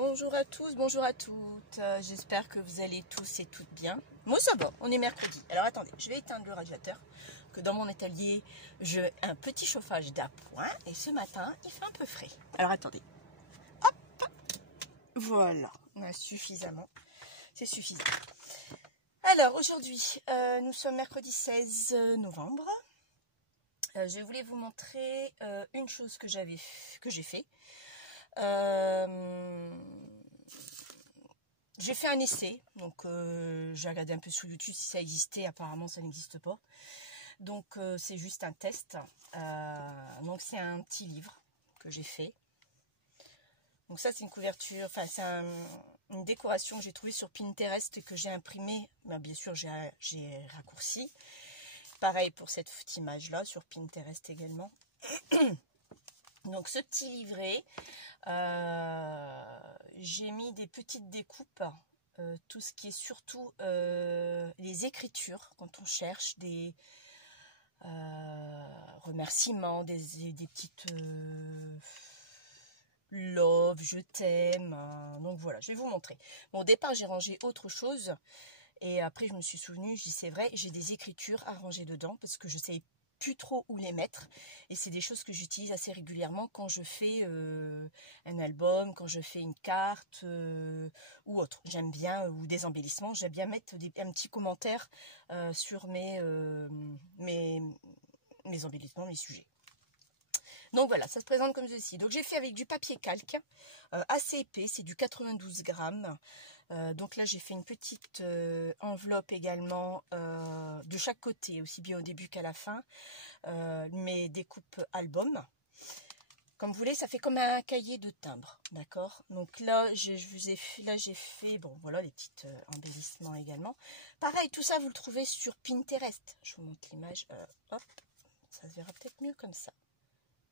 Bonjour à tous, bonjour à toutes. J'espère que vous allez tous et toutes bien. Moi ça va, on est mercredi. Alors attendez, je vais éteindre le radiateur. Que dans mon atelier, j'ai un petit chauffage d'appoint. Et ce matin, il fait un peu frais. Alors attendez. Hop. Voilà, on a suffisamment. C'est suffisant. Alors aujourd'hui, nous sommes mercredi 16 novembre. Je voulais vous montrer une chose que j'ai fait. J'ai fait un essai, donc j'ai regardé un peu sur YouTube si ça existait, apparemment ça n'existe pas. Donc c'est juste un test. Donc c'est un petit livre que j'ai fait. Donc ça c'est une couverture, enfin c'est une décoration que j'ai trouvée sur Pinterest et que j'ai imprimée. Ben, bien sûr j'ai raccourci. Pareil pour cette image là sur Pinterest également. Donc ce petit livret, j'ai mis des petites découpes, tout ce qui est surtout les écritures, quand on cherche des remerciements, des petites love, je t'aime. Donc voilà, je vais vous montrer. Bon, au départ, j'ai rangé autre chose. Et après, je me suis souvenue, je dis c'est vrai, j'ai des écritures à ranger dedans parce que je sais plus trop où les mettre. Et c'est des choses que j'utilise assez régulièrement quand je fais un album, quand je fais une carte ou autre. J'aime bien, ou des embellissements, j'aime bien mettre un petit commentaire sur mes embellissements, mes sujets. Donc voilà, ça se présente comme ceci. Donc j'ai fait avec du papier calque, assez épais, c'est du 92 grammes. Donc là j'ai fait une petite enveloppe également de chaque côté, aussi bien au début qu'à la fin, mes découpes album. Comme vous voulez, ça fait comme un cahier de timbre, d'accord. Donc là j'ai fait, bon voilà les petits embellissements également. Pareil, tout ça vous le trouvez sur Pinterest. Je vous montre l'image, hop, ça se verra peut-être mieux comme ça.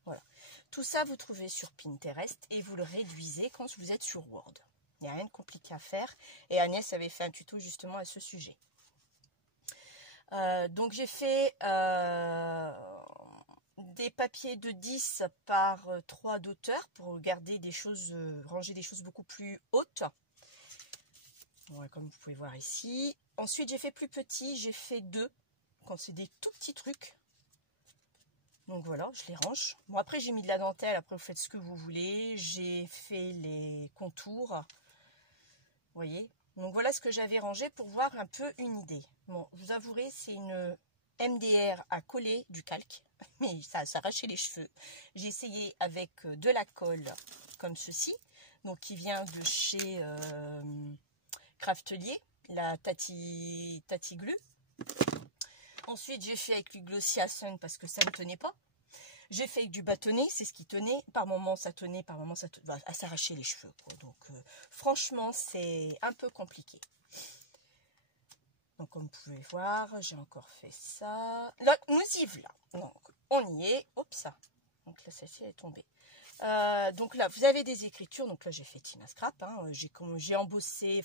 Voilà, tout ça vous trouvez sur Pinterest et vous le réduisez quand vous êtes sur Word. Il n'y a rien de compliqué à faire. Et Agnès avait fait un tuto justement à ce sujet. Donc j'ai fait des papiers de 10 par 3 d'auteur pour garder des choses, ranger des choses beaucoup plus hautes. Bon, comme vous pouvez voir ici. Ensuite j'ai fait plus petit, j'ai fait 2 quand c'est des tout petits trucs. Donc voilà, je les range. Bon, après j'ai mis de la dentelle, après vous faites ce que vous voulez. J'ai fait les contours. Vous voyez. Donc voilà ce que j'avais rangé pour voir un peu une idée. Bon, vous avouerez, c'est une MDR à coller du calque. Mais ça s'arrachait les cheveux. J'ai essayé avec de la colle comme ceci. Donc qui vient de chez Craftelier, la Tati Glue. Ensuite, j'ai fait avec du Glossier Sun parce que ça ne tenait pas. J'ai fait avec du bâtonnet, c'est ce qui tenait. Par moments, ça tenait, par moments, ça va à s'arracher les cheveux, quoi. Donc, franchement, c'est un peu compliqué. Donc, comme vous pouvez voir, j'ai encore fait ça. Là, nous y voilà. Donc, on y est. Hop, ça. Donc là, celle-ci est tombée. Donc là, vous avez des écritures. Donc là, j'ai fait Tina Scrap. Hein. J'ai embossé,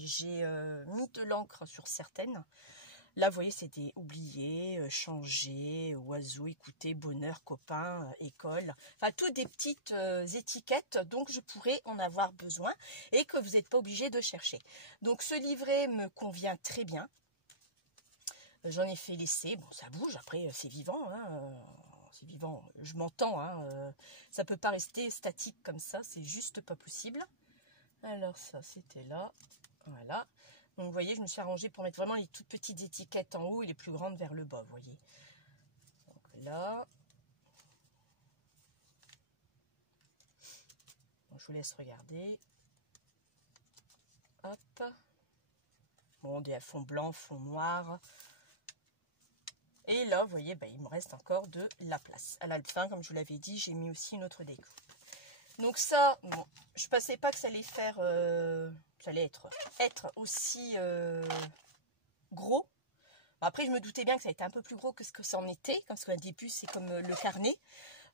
j'ai mis de l'encre sur certaines. Là, vous voyez, c'était oublié, changer, oiseau, écouter, bonheur, copain, école. Enfin, toutes des petites étiquettes, donc je pourrais en avoir besoin et que vous n'êtes pas obligé de chercher. Donc, ce livret me convient très bien. J'en ai fait l'essai. Bon, ça bouge. Après, c'est vivant. Hein, c'est vivant. Je m'entends. Hein, ça ne peut pas rester statique comme ça. C'est juste pas possible. Alors, ça, c'était là. Voilà. Donc, vous voyez, je me suis arrangée pour mettre vraiment les toutes petites étiquettes en haut et les plus grandes vers le bas, vous voyez. Donc là. Donc, je vous laisse regarder. Hop. Bon, des fond blanc, fond noir. Et là, vous voyez, ben, il me reste encore de la place. À la fin, comme je vous l'avais dit, j'ai mis aussi une autre découpe. Donc ça, bon, je pensais pas que ça allait faire... ça allait être aussi gros. Après, je me doutais bien que ça a été un peu plus gros que ce que ça en était, parce qu'un début, c'est comme le carnet.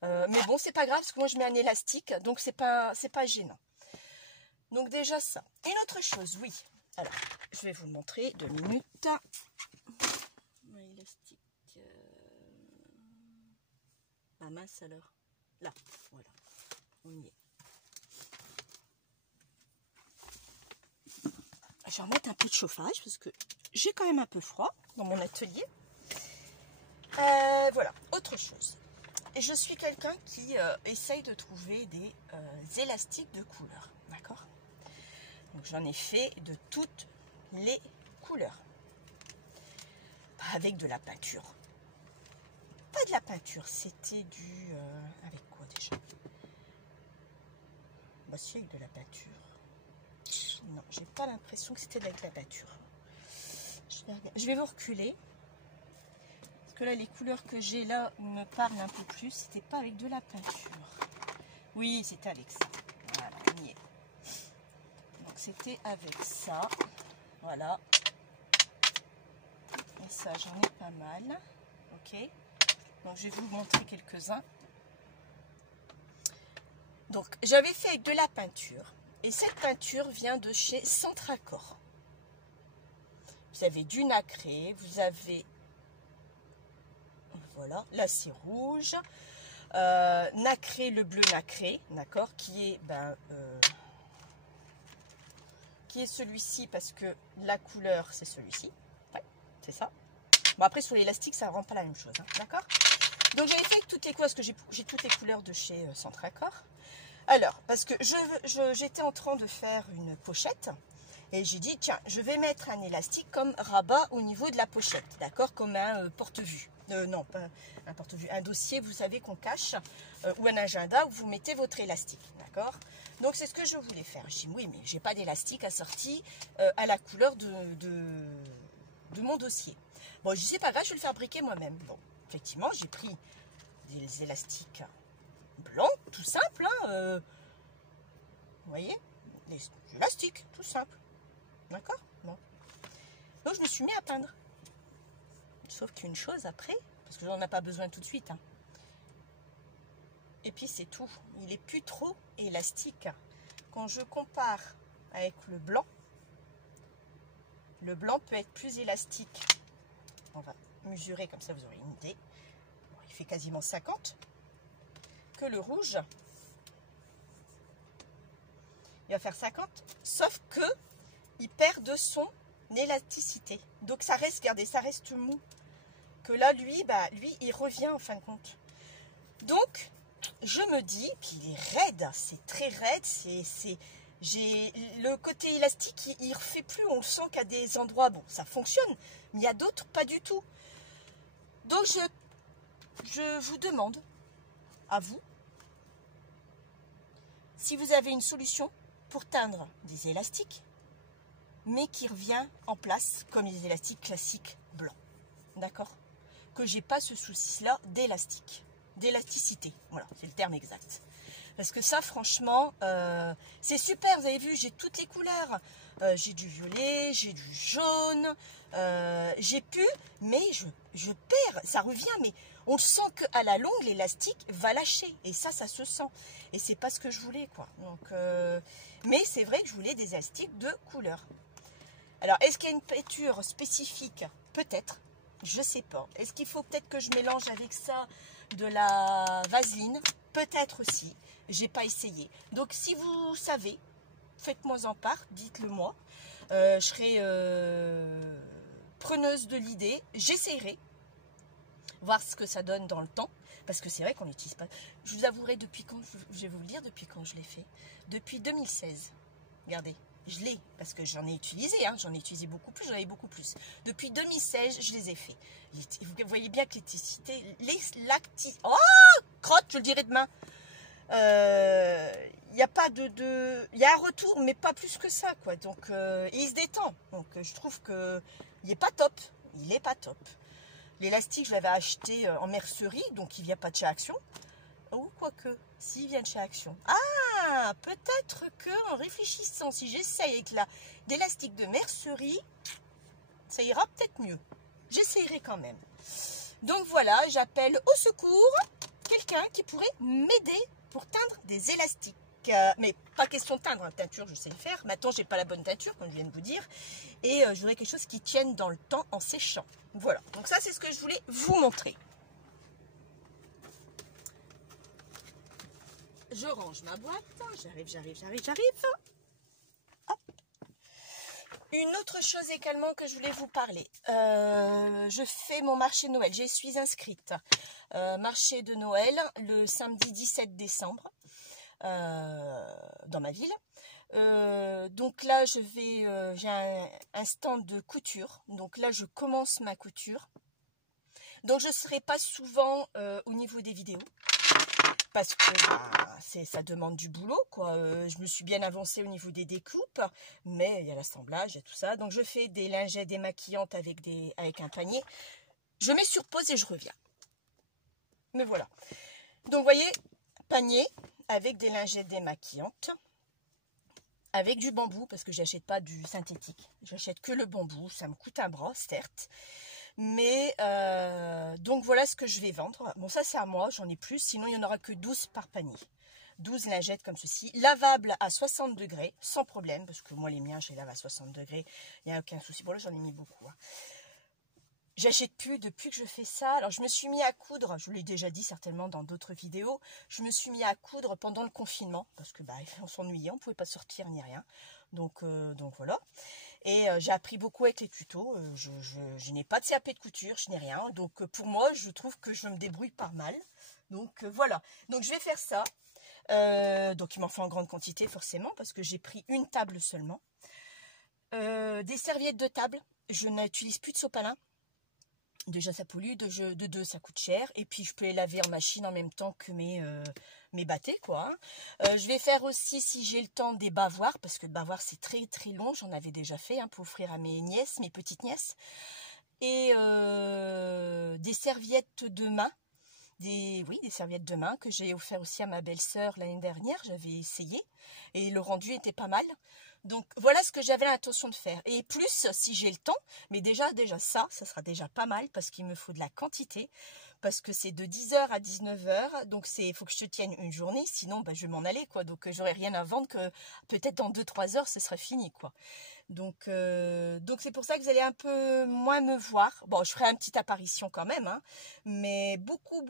Mais bon, c'est pas grave, parce que moi, je mets un élastique, donc c'est pas gênant. Donc déjà, ça. Une autre chose, oui. Alors, je vais vous montrer 2 minutes. Élastique. Ah mince alors. Là, voilà. On y est. je vais remettre un peu de chauffage parce que j'ai quand même un peu froid dans mon atelier. Voilà, autre chose. Et je suis quelqu'un qui essaye de trouver des élastiques de couleur, d'accord? Donc j'en ai fait de toutes les couleurs. Avec de la peinture. Pas de la peinture, c'était du... avec quoi déjà? Bah si, avec de la peinture. Non, j'ai pas l'impression que c'était avec la peinture. Je vais vous reculer. Parce que là, les couleurs que j'ai là me parlent un peu plus. C'était pas avec de la peinture. Oui, c'était avec ça. Voilà, on y est. Donc c'était avec ça. Voilà. Et ça, j'en ai pas mal. Ok. Donc je vais vous montrer quelques-uns. Donc j'avais fait avec de la peinture. Et cette peinture vient de chez Centracor. Vous avez du nacré, vous avez, voilà, là c'est rouge, nacré, le bleu nacré, d'accord, qui est celui-ci parce que la couleur c'est celui-ci, ouais, c'est ça. Bon après sur l'élastique ça ne rend pas la même chose, hein, d'accord. Donc j'avais fait avec toutes les couleurs, parce que j'ai toutes les couleurs de chez Centracor. Alors, parce que j'étais en train de faire une pochette et j'ai dit, tiens, je vais mettre un élastique comme rabat au niveau de la pochette, d'accord, comme un porte-vue. Non, pas un porte-vue, un dossier, vous savez, qu'on cache, ou un agenda où vous mettez votre élastique, d'accord. Donc, c'est ce que je voulais faire. J'ai dit, oui, mais j'ai pas d'élastique assorti à la couleur de mon dossier. Bon, je dis, c'est pas grave, je vais le fabriquer moi-même. Bon, effectivement, j'ai pris des élastiques blanc, tout simple, hein, vous voyez, les élastiques, tout simple, d'accord, bon. Donc je me suis mis à peindre, sauf qu'une chose après, parce que j'en ai pas besoin tout de suite, hein. Et puis c'est tout, il est plus trop élastique. Quand je compare avec le blanc peut être plus élastique. On va mesurer comme ça, vous aurez une idée. Bon, il fait quasiment 50. Que le rouge, il va faire 50, sauf que il perd de son élasticité. Donc ça reste, regardez, ça reste mou. Que là, lui, il revient en fin de compte. Donc, je me dis, puis il est raide, c'est très raide, j'ai le côté élastique, il refait plus, on le sent qu'à des endroits, bon, ça fonctionne, mais il y a d'autres, pas du tout. Donc, je vous demande, à vous, si vous avez une solution pour teindre des élastiques, mais qui revient en place comme les élastiques classiques blancs. D'accord? Que j'ai pas ce souci-là d'élastique, d'élasticité. Voilà, c'est le terme exact. Parce que ça, franchement, c'est super. Vous avez vu, j'ai toutes les couleurs. J'ai du violet, j'ai du jaune, j'ai pu, mais je perds. Ça revient, mais on sent qu'à la longue, l'élastique va lâcher. Et ça se sent. Et c'est pas ce que je voulais, quoi. Donc, mais c'est vrai que je voulais des élastiques de couleur. Alors, est-ce qu'il y a une peinture spécifique? Peut-être. Je sais pas. Est-ce qu'il faut peut-être que je mélange avec ça de la vaseline? Peut-être aussi. J'ai pas essayé. Donc, si vous savez, faites-moi en part. Dites-le moi. Je serai preneuse de l'idée. J'essaierai. Voir ce que ça donne dans le temps. Parce que c'est vrai qu'on n'utilise pas. Je vous avouerai depuis quand, je vais vous le dire depuis quand je l'ai fait. Depuis 2016. Regardez. Je l'ai, parce que j'en ai utilisé, hein, j'en ai utilisé beaucoup plus, j'en avais beaucoup plus. Depuis 2016, je les ai faits. Vous voyez bien que oh, crotte, je le dirai demain. Il n'y a pas il y a un retour, mais pas plus que ça, quoi. Donc, il se détend. Donc, je trouve que il n'est pas top. Il n'est pas top. L'élastique, je l'avais acheté en mercerie, donc il ne vient pas de chez Action. Ou quoique, s'il vient de chez Action. Ah, peut-être que en réfléchissant, si j'essaye avec d'élastique de mercerie, ça ira peut-être mieux. J'essayerai quand même. Donc voilà, j'appelle au secours quelqu'un qui pourrait m'aider pour teindre des élastiques. Mais pas question de teindre, hein, teinture, je sais le faire. Maintenant, j'ai pas la bonne teinture, comme je viens de vous dire. Et je voudrais quelque chose qui tienne dans le temps en séchant. Voilà, donc ça, c'est ce que je voulais vous montrer. Je range ma boîte. J'arrive. Hop. Une autre chose également que je voulais vous parler. Je fais mon marché de Noël. J'y suis inscrite. Marché de Noël le samedi 17 décembre dans ma ville. Donc là, j'ai un stand de couture. Donc là, je commence ma couture. Donc je ne serai pas souvent au niveau des vidéos. Parce que ça demande du boulot, quoi. Je me suis bien avancée au niveau des découpes, mais il y a l'assemblage et tout ça. Donc je fais des lingettes démaquillantes avec un panier. Je mets sur pause et je reviens. Me voilà. Donc vous voyez, panier avec des lingettes démaquillantes, avec du bambou, parce que j'achète pas du synthétique. J'achète que le bambou, ça me coûte un bras, certes. Mais donc voilà ce que je vais vendre. Bon, ça c'est à moi, j'en ai plus, sinon il n'y en aura que 12 par panier. 12 lingettes comme ceci, lavables à 60 degrés, sans problème, parce que moi les miens je les lave à 60 degrés, il n'y a aucun souci. Bon là j'en ai mis beaucoup. Hein. J'achète plus depuis que je fais ça. Alors je me suis mis à coudre, je vous l'ai déjà dit certainement dans d'autres vidéos, je me suis mis à coudre pendant le confinement, parce que on s'ennuyait, on ne pouvait pas sortir ni rien. Donc voilà. Et j'ai appris beaucoup avec les tutos. Je n'ai pas de CAP de couture, je n'ai rien. Donc pour moi, je trouve que je me débrouille pas mal. Donc voilà. Donc je vais faire ça. Donc il m'en faut en grande quantité forcément parce que j'ai pris une table seulement. Des serviettes de table. Je n'utilise plus de sopalin. Déjà ça pollue, de deux ça coûte cher. Et puis je peux les laver en machine en même temps que mes bâtés, quoi. Je vais faire aussi, si j'ai le temps, des bavoirs, parce que le bavoir c'est très très long, j'en avais déjà fait pour offrir à mes nièces, mes petites nièces. Et des serviettes de main, des serviettes de main que j'ai offert aussi à ma belle-sœur l'année dernière, j'avais essayé, et le rendu était pas mal. Donc voilà ce que j'avais l'intention de faire. Et plus si j'ai le temps, mais déjà ça sera déjà pas mal parce qu'il me faut de la quantité. Parce que c'est de 10h à 19h, donc il faut que je te tienne une journée, sinon je vais m'en aller, quoi. Donc j'aurai rien à vendre, que peut-être dans 2-3 heures ce sera fini, quoi. Donc c'est pour ça que vous allez un peu moins me voir. Bon, je ferai une petite apparition quand même, hein, mais beaucoup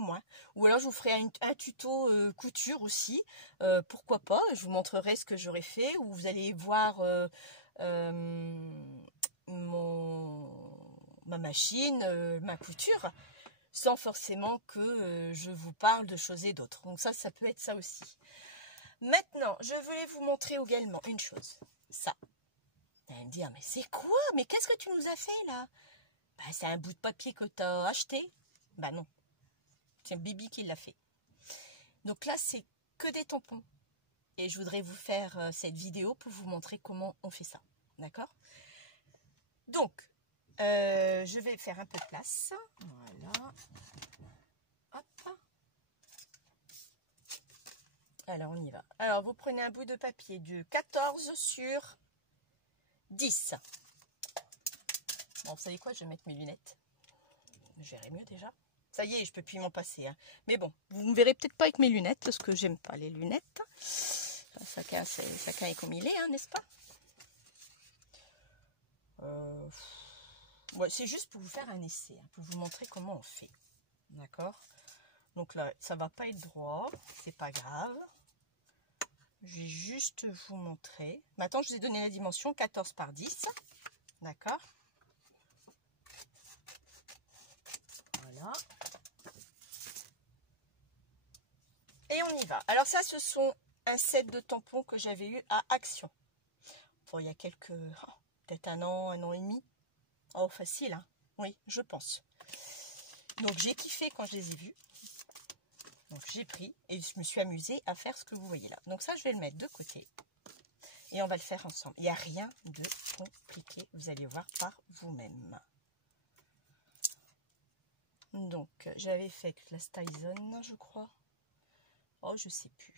moins. Ou alors je vous ferai un tuto couture aussi, pourquoi pas. Je vous montrerai ce que j'aurais fait, ou vous allez voir ma machine, ma couture, sans forcément que je vous parle de choses et d'autres. Donc ça peut être ça aussi. Maintenant, je voulais vous montrer également une chose. Ça. Vous allez me dire, mais c'est quoi? Mais qu'est-ce que tu nous as fait là? C'est un bout de papier que tu as acheté. Non. C'est Bibi qui l'a fait. Donc là, c'est que des tampons. Et je voudrais vous faire cette vidéo pour vous montrer comment on fait ça. D'accord? Donc, je vais faire un peu de place. Voilà. Hop. Alors, on y va. Alors, vous prenez un bout de papier de 14 sur 10. Bon, vous savez quoi? Je vais mettre mes lunettes. Je verrai mieux déjà. Ça y est, je peux plus m'en passer. Hein. Mais bon, vous ne me verrez peut-être pas avec mes lunettes parce que j'aime pas les lunettes. Chacun est comme il est, hein, n'est-ce pas? Ouais, c'est juste pour vous faire un essai, hein, pour vous montrer comment on fait. D'accord? Donc là, ça va pas être droit, c'est pas grave. Je vais juste vous montrer. Maintenant, je vous ai donné la dimension 14 par 10. D'accord? Voilà. Et on y va. Alors ça, ce sont un set de tampons que j'avais eu à Action. Bon, il y a peut-être un an et demi. Oh, facile, hein? Oui, je pense. Donc, j'ai kiffé quand je les ai vus. Donc, j'ai pris et je me suis amusée à faire ce que vous voyez là. Donc, ça, je vais le mettre de côté. Et on va le faire ensemble. Il n'y a rien de compliqué. Vous allez voir par vous-même. Donc, j'avais fait Glass Tyson, je crois. Oh, je sais plus.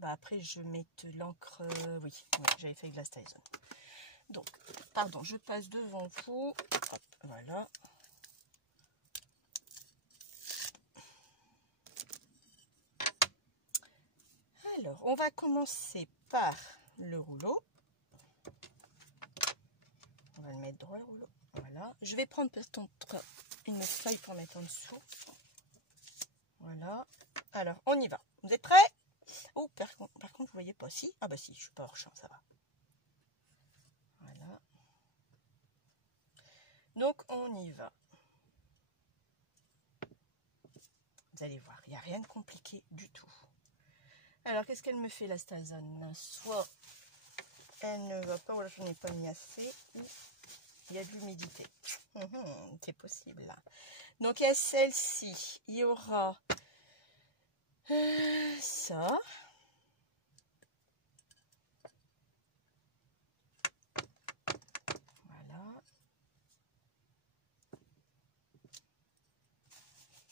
Après, je vais mettre l'encre. Oui, j'avais fait Glass Tyson. Donc, pardon, je passe devant vous. Hop, voilà. Alors, on va commencer par le rouleau. On va le mettre droit, le rouleau. Voilà. Je vais prendre peut-être une feuille pour mettre en dessous. Voilà. Alors, on y va. Vous êtes prêts? Oh, par contre, vous voyez pas. Si? Ah bah si, je suis pas hors champ, ça va. Voilà. Donc, on y va. Vous allez voir, il n'y a rien de compliqué du tout. Alors, qu'est-ce qu'elle me fait, la Stazone? Soit elle ne va pas, ou là, je n'ai pas mis assez, ou il y a de l'humidité. C'est possible, là. Donc, à celle-ci, il y aura ça. Voilà.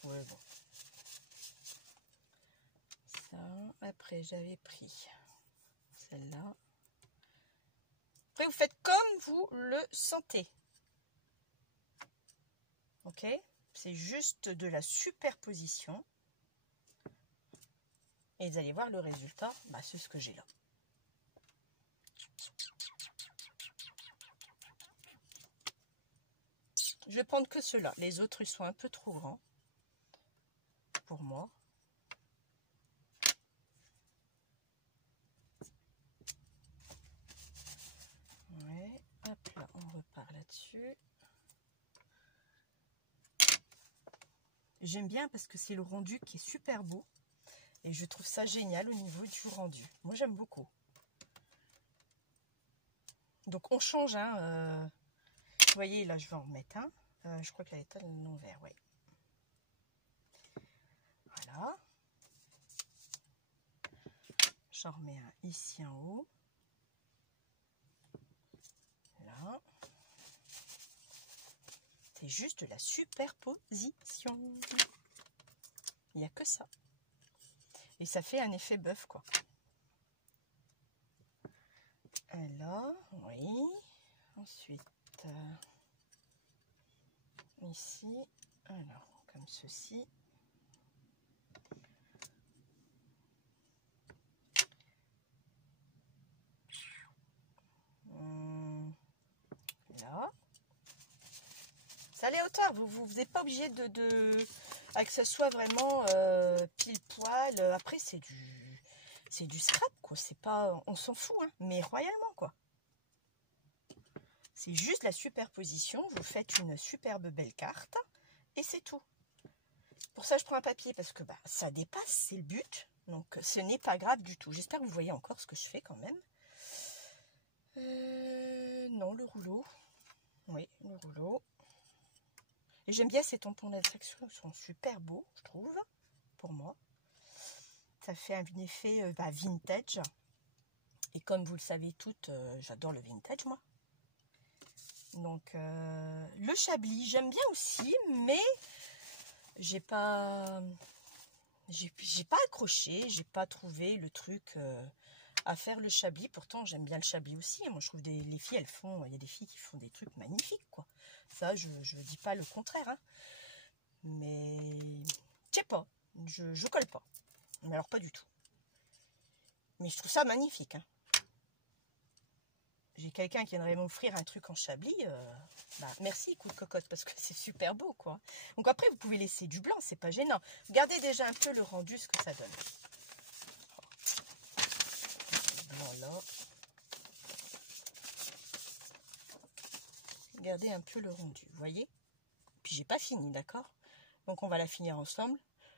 Ouais, bon. Ça. Après, j'avais pris celle-là. Après, vous faites comme vous le sentez. Ok? C'est juste de la superposition. Et vous allez voir le résultat. Bah, c'est ce que j'ai là. Je vais prendre que ceux-là. Les autres, ils sont un peu trop grands pour moi. Ouais. Hop là, on repart là-dessus. J'aime bien parce que c'est le rendu qui est super beau. Et je trouve ça génial au niveau du rendu. Moi, j'aime beaucoup. Donc, on change. Hein, vous voyez, là, je vais en remettre un. Je crois qu'elle est à l'envers, oui. Voilà. J'en remets un ici en haut. Là. C'est juste de la superposition. Il n'y a que ça. Et ça fait un effet bœuf, quoi. Là, oui. Ensuite, ici, alors, comme ceci. Là. Ça les hauteur, vous n'êtes pas obligé que ce soit vraiment pile poil. Après, c'est du scrap, quoi. C'est pas, on s'en fout, hein, mais royalement, quoi. C'est juste la superposition. Vous faites une superbe belle carte et c'est tout. Pour ça, je prends un papier parce que bah, ça dépasse, c'est le but. Donc, ce n'est pas grave du tout. J'espère que vous voyez encore ce que je fais quand même. Non, le rouleau. Oui, le rouleau. Et j'aime bien ces tampons d'attraction, ils sont super beaux, je trouve, pour moi. Ça fait un effet vintage. Et comme vous le savez toutes, j'adore le vintage, moi. Donc, le Chablis, j'aime bien aussi, mais j'ai pas accroché, j'ai pas trouvé le truc à faire le Chablis. Pourtant, j'aime bien le Chablis aussi. Moi, je trouve les filles, il y a des filles qui font des trucs magnifiques, quoi. Ça, je dis pas le contraire, hein. Mais, je sais pas, je colle pas. Mais alors, pas du tout. Mais je trouve ça magnifique, hein. J'ai quelqu'un qui viendrait m'offrir un truc en Chablis. Bah, merci, coup de cocotte, parce que c'est super beau, quoi. Donc après, vous pouvez laisser du blanc, c'est pas gênant. Regardez déjà un peu le rendu, ce que ça donne. Voilà. Regardez un peu le rendu, vous voyez? Puis j'ai pas fini, d'accord? Donc on va la finir ensemble.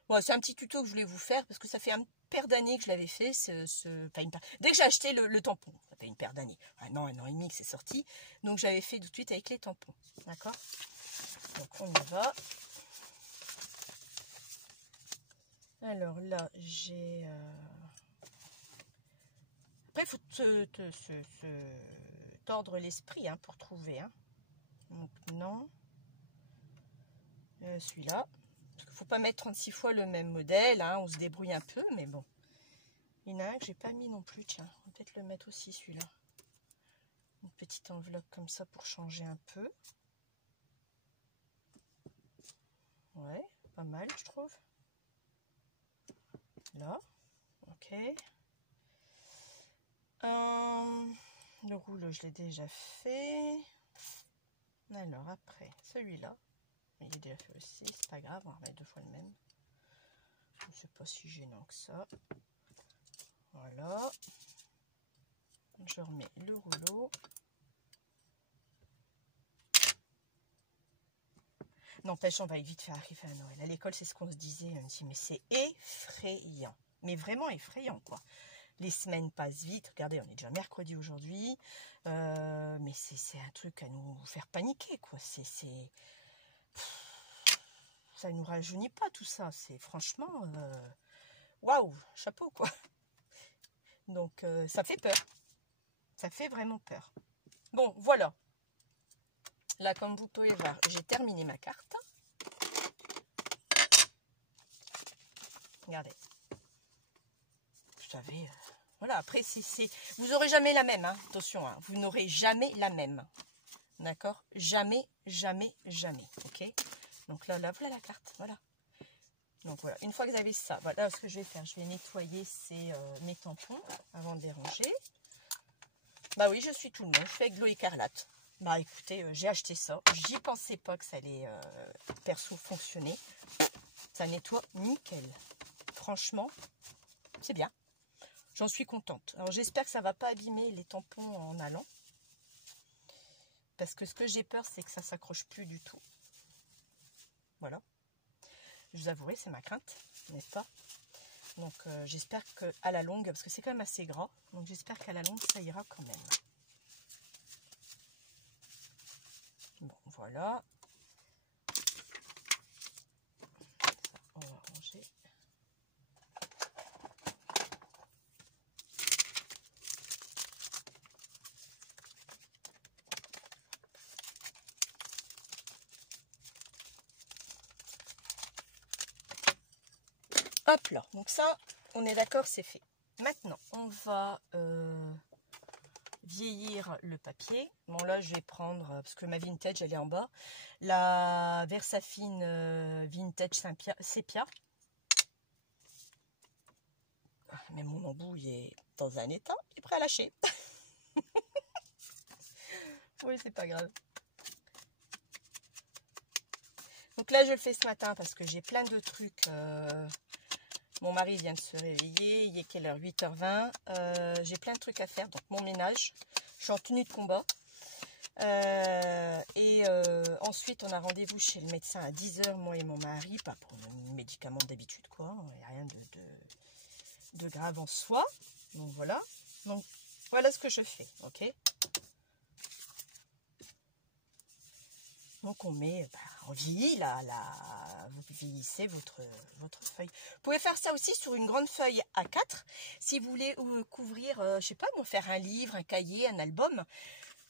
Bon, c'est un petit tuto que je voulais vous faire parce que ça fait une paire d'années que je l'avais fait. Dès que j'ai acheté le tampon, ça fait une paire d'années. Un an et demi que c'est sorti. Donc j'avais fait tout de suite avec les tampons. D'accord? Donc on y va. Alors là, j'ai... Après, il faut se tordre l'esprit hein, pour trouver. Hein. Donc non. Celui-là. Parce qu'il ne faut pas mettre 36 fois le même modèle. Hein, on se débrouille un peu, mais bon. Il y en a un que j'ai pas mis non plus. Tiens, on va peut-être le mettre aussi celui-là. Une petite enveloppe comme ça pour changer un peu. Ouais, pas mal, je trouve. Là, ok. Le rouleau, je l'ai déjà fait. Alors après, celui-là, il est déjà fait aussi, c'est pas grave, on va remettre deux fois le même. C'est pas si gênant que ça. Voilà. Je remets le rouleau. N'empêche, on va vite faire arriver à Noël. À l'école, c'est ce qu'on se disait. On se dit, mais c'est effrayant. Mais vraiment effrayant, quoi. Les semaines passent vite. Regardez, on est déjà mercredi aujourd'hui. Mais c'est un truc à nous faire paniquer, quoi. Ça ne nous rajeunit pas, tout ça. C'est franchement... waouh, chapeau, quoi. Donc, ça fait peur. Ça fait vraiment peur. Bon, voilà. Là, comme vous pouvez voir, j'ai terminé ma carte. Regardez. Vous savez, voilà, après, vous n'aurez jamais la même, hein. Attention, hein, vous n'aurez jamais la même. D'accord? Jamais, jamais, jamais. Ok? Donc là, voilà la carte. Voilà. Donc voilà, une fois que vous avez ça, voilà ce que je vais faire. Je vais nettoyer mes tampons avant de les ranger. Bah oui, je suis tout le monde. Je fais avec de l'eau écarlate. Bah écoutez, j'ai acheté ça. J'y pensais pas que ça allait perso fonctionner. Ça nettoie nickel. Franchement, c'est bien. J'en suis contente. Alors j'espère que ça va pas abîmer les tampons en allant. Parce que ce que j'ai peur, c'est que ça s'accroche plus du tout. Voilà. Je vous avouerai, c'est ma crainte, n'est-ce pas? Donc j'espère qu'à la longue, parce que c'est quand même assez gras, donc j'espère qu'à la longue, ça ira quand même. Bon, voilà. Ça, on va ranger. Hop là, donc ça, on est d'accord, c'est fait. Maintenant, on va vieillir le papier. Bon là, je vais prendre, parce que ma vintage, elle est en bas, la Versafine vintage sépia. Mais mon embout, il est dans un état, il est prêt à lâcher. Oui, c'est pas grave. Donc là, je le fais ce matin parce que j'ai plein de trucs. Mon mari vient de se réveiller, il est quelle heure? 8h20. J'ai plein de trucs à faire, donc mon ménage. Je suis en tenue de combat. Ensuite, on a rendez-vous chez le médecin à 10h, moi et mon mari. Pas pour un médicament d'habitude, quoi. Il n'y a rien de grave en soi. Donc voilà. Donc voilà ce que je fais, ok? Donc on met, on vieillit vous vieillissez votre feuille. Vous pouvez faire ça aussi sur une grande feuille A4 si vous voulez couvrir, je sais pas moi, faire un livre, un cahier, un album.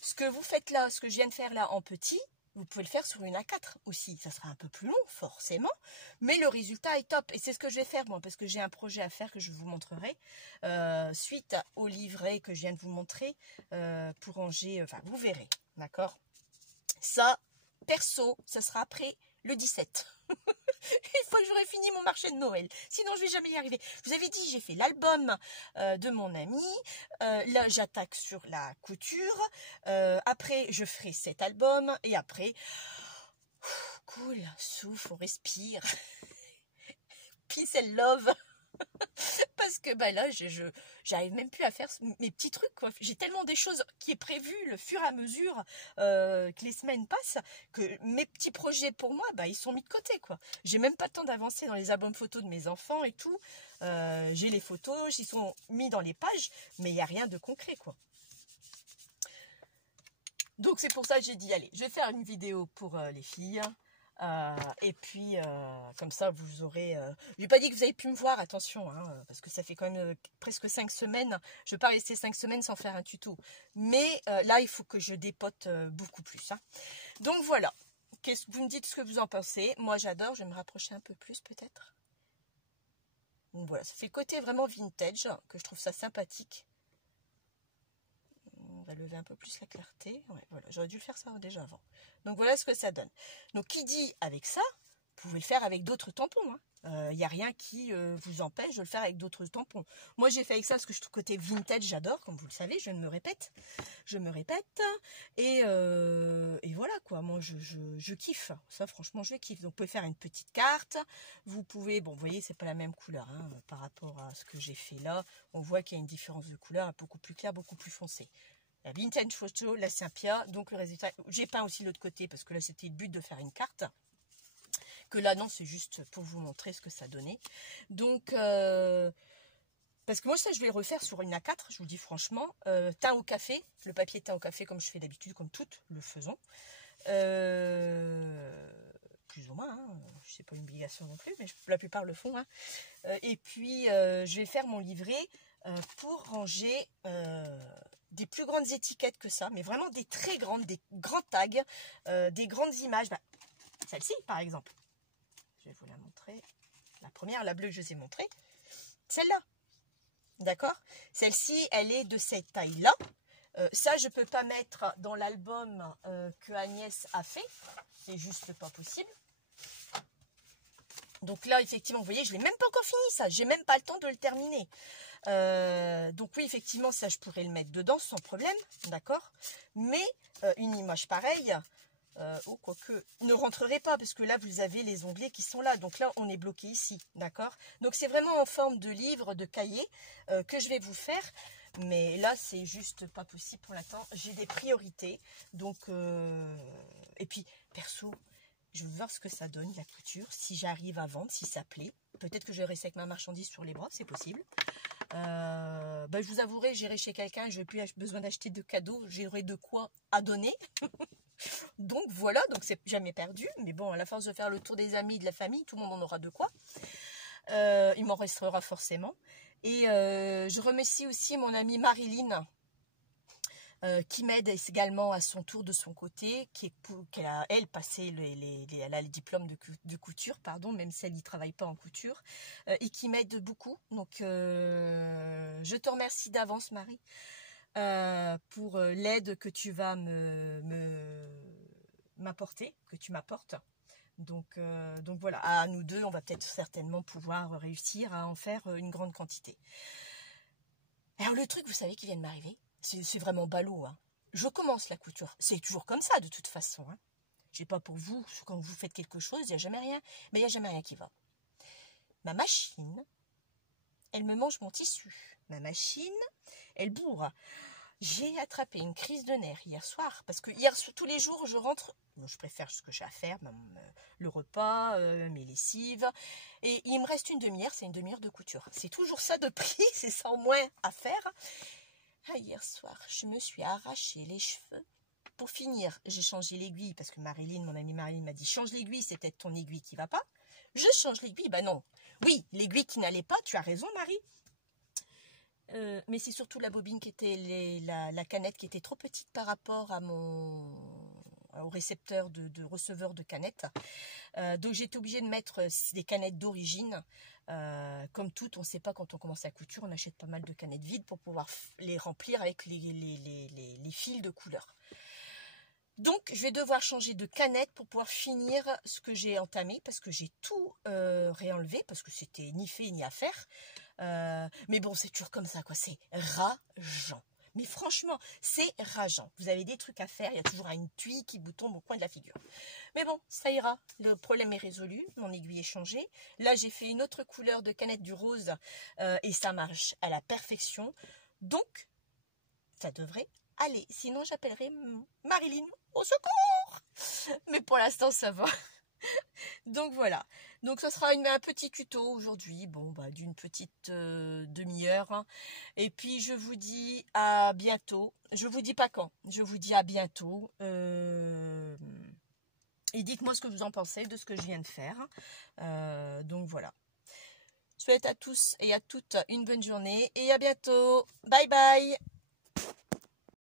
Ce que vous faites là, ce que je viens de faire là en petit, vous pouvez le faire sur une A4 aussi. Ça sera un peu plus long forcément, mais le résultat est top. Et c'est ce que je vais faire moi, parce que j'ai un projet à faire que je vous montrerai suite au livret que je viens de vous montrer pour ranger. Enfin, vous verrez, d'accord? Ça, perso, ça sera après le 17. Une fois que j'aurai fini mon marché de Noël. Sinon, je ne vais jamais y arriver. Je vous avais dit, j'ai fait l'album de mon ami. Là, j'attaque sur la couture. Après, je ferai cet album. Et après, cool, souffle, on respire. Peace and love. Parce que bah là, j'arrive même plus à faire mes petits trucs, quoi. J'ai tellement des choses qui est prévues le fur et à mesure que les semaines passent, que mes petits projets pour moi, bah, ils sont mis de côté, quoi. J'ai même pas le temps d'avancer dans les albums photos de mes enfants et tout. J'ai les photos, ils sont mis dans les pages, mais il n'y a rien de concret, quoi. Donc c'est pour ça que j'ai dit, allez, je vais faire une vidéo pour les filles. Et puis comme ça vous aurez j'ai pas dit que vous avez pu me voir, attention, hein, parce que ça fait quand même presque 5 semaines, je vais pas rester 5 semaines sans faire un tuto, mais là il faut que je dépote beaucoup plus, hein. Donc voilà, vous me dites ce que vous en pensez. Moi j'adore, je vais me rapprocher un peu plus peut-être. Donc voilà, ça fait côté vraiment vintage, que je trouve ça sympathique. On va lever un peu plus la clarté. Ouais, voilà, j'aurais dû le faire ça déjà avant. Donc voilà ce que ça donne. Donc qui dit avec ça, pouvez le faire avec d'autres tampons. Il n'y a rien qui vous empêche de le faire avec d'autres tampons. Moi, j'ai fait avec ça parce que je trouve côté vintage, j'adore, comme vous le savez, je me répète. Et voilà, quoi. Moi, je kiffe. Ça, franchement, je kiffe. Donc, vous pouvez faire une petite carte. Vous pouvez, bon, vous voyez, c'est pas la même couleur par rapport à ce que j'ai fait là. On voit qu'il y a une différence de couleur beaucoup plus claire, beaucoup plus foncée. La Vintage Photo, la Saint-Pierre. Donc, le résultat, j'ai peint aussi l'autre côté parce que là, c'était le but de faire une carte. Que là, non, c'est juste pour vous montrer ce que ça donnait. Donc, parce que moi, ça, je vais le refaire sur une A4, je vous le dis franchement. Teint au café, le papier teint au café, comme je fais d'habitude, comme toutes le faisons. Plus ou moins, c'est pas une obligation non plus, mais la plupart le font. Et puis, je vais faire mon livret pour ranger des plus grandes étiquettes que ça, mais vraiment des très grandes, des grands tags, des grandes images. Bah, celle-ci, par exemple. Je vais vous la montrer. La première, la bleue que je vous ai montrée. Celle-là. D'accord? Celle-ci, elle est de cette taille-là. Ça, je ne peux pas mettre dans l'album que Agnès a fait. C'est juste pas possible. Donc là, effectivement, vous voyez, je ne l'ai même pas encore fini, ça. J'ai même pas le temps de le terminer. Donc oui, effectivement, ça, je pourrais le mettre dedans sans problème. D'accord? Mais une image pareille... quoique, ne rentrerez pas parce que là vous avez les onglets qui sont là, donc là on est bloqué ici, d'accord? Donc c'est vraiment en forme de livre, de cahier que je vais vous faire, mais là c'est juste pas possible pour l'instant, j'ai des priorités, donc et puis perso, je veux voir ce que ça donne la couture, si j'arrive à vendre, si ça plaît, peut-être que je vais rester avec ma marchandise sur les bras, c'est possible. Je vous avouerai, j'irai chez quelqu'un, je n'ai plus besoin d'acheter de cadeaux, j'aurai de quoi à donner. Donc voilà, donc c'est jamais perdu. Mais bon, à la force de faire le tour des amis, de la famille, tout le monde en aura de quoi. Il m'en restera forcément. Et je remercie aussi mon amie Marilyn, qui m'aide également à son tour de son côté, qu'elle a, elle, passé elle a les diplômes de couture, pardon, même si elle n'y travaille pas en couture, et qui m'aide beaucoup. Donc, je te remercie d'avance, Marie. Pour l'aide que tu vas m'apporter, que tu m'apportes. Donc voilà, à nous deux, on va peut-être certainement pouvoir réussir à en faire une grande quantité. Alors le truc, vous savez, qui vient de m'arriver, c'est vraiment ballot. Je commence la couture, c'est toujours comme ça de toute façon. Je sais pas pour vous, quand vous faites quelque chose, il n'y a jamais rien, mais il n'y a jamais rien qui va. Ma machine, elle me mange mon tissu. Ma machine, elle bourre. J'ai attrapé une crise de nerfs hier soir, parce que tous les jours, je rentre, je préfère ce que j'ai à faire, le repas, mes lessives, et il me reste une demi-heure, c'est une demi-heure de couture. C'est toujours ça de prix, c'est ça au moins à faire. Hier soir, je me suis arraché les cheveux. Pour finir, j'ai changé l'aiguille, parce que Marilyn, mon amie Marilyn m'a dit, change l'aiguille, c'est peut-être ton aiguille qui va pas. Je change l'aiguille, bah non. Oui, l'aiguille qui n'allait pas, tu as raison Marie. Mais c'est surtout la bobine qui était la canette qui était trop petite par rapport à au récepteur de receveur de canettes. Donc j'ai été obligée de mettre des canettes d'origine. Comme toutes, on ne sait pas quand on commence la couture, on achète pas mal de canettes vides pour pouvoir les remplir avec les fils de couleur. Donc je vais devoir changer de canette pour pouvoir finir ce que j'ai entamé parce que j'ai tout réenlevé parce que c'était ni fait ni à faire. Mais bon, c'est toujours comme ça, quoi. C'est rageant. Mais franchement, c'est rageant. Vous avez des trucs à faire, il y a toujours une tuile qui vous tombe au coin de la figure. Mais bon, ça ira. Le problème est résolu. Mon aiguille est changée. Là, j'ai fait une autre couleur de canette du rose et ça marche à la perfection. Donc, ça devrait aller. Sinon, j'appellerai Marilyn au secours. Mais pour l'instant, ça va. Donc voilà, donc ce sera un petit tuto aujourd'hui, bon d'une petite demi-heure, et puis je vous dis à bientôt, je vous dis pas quand, je vous dis à bientôt, et dites-moi ce que vous en pensez de ce que je viens de faire, donc voilà. Je souhaite à tous et à toutes une bonne journée, et à bientôt, bye bye.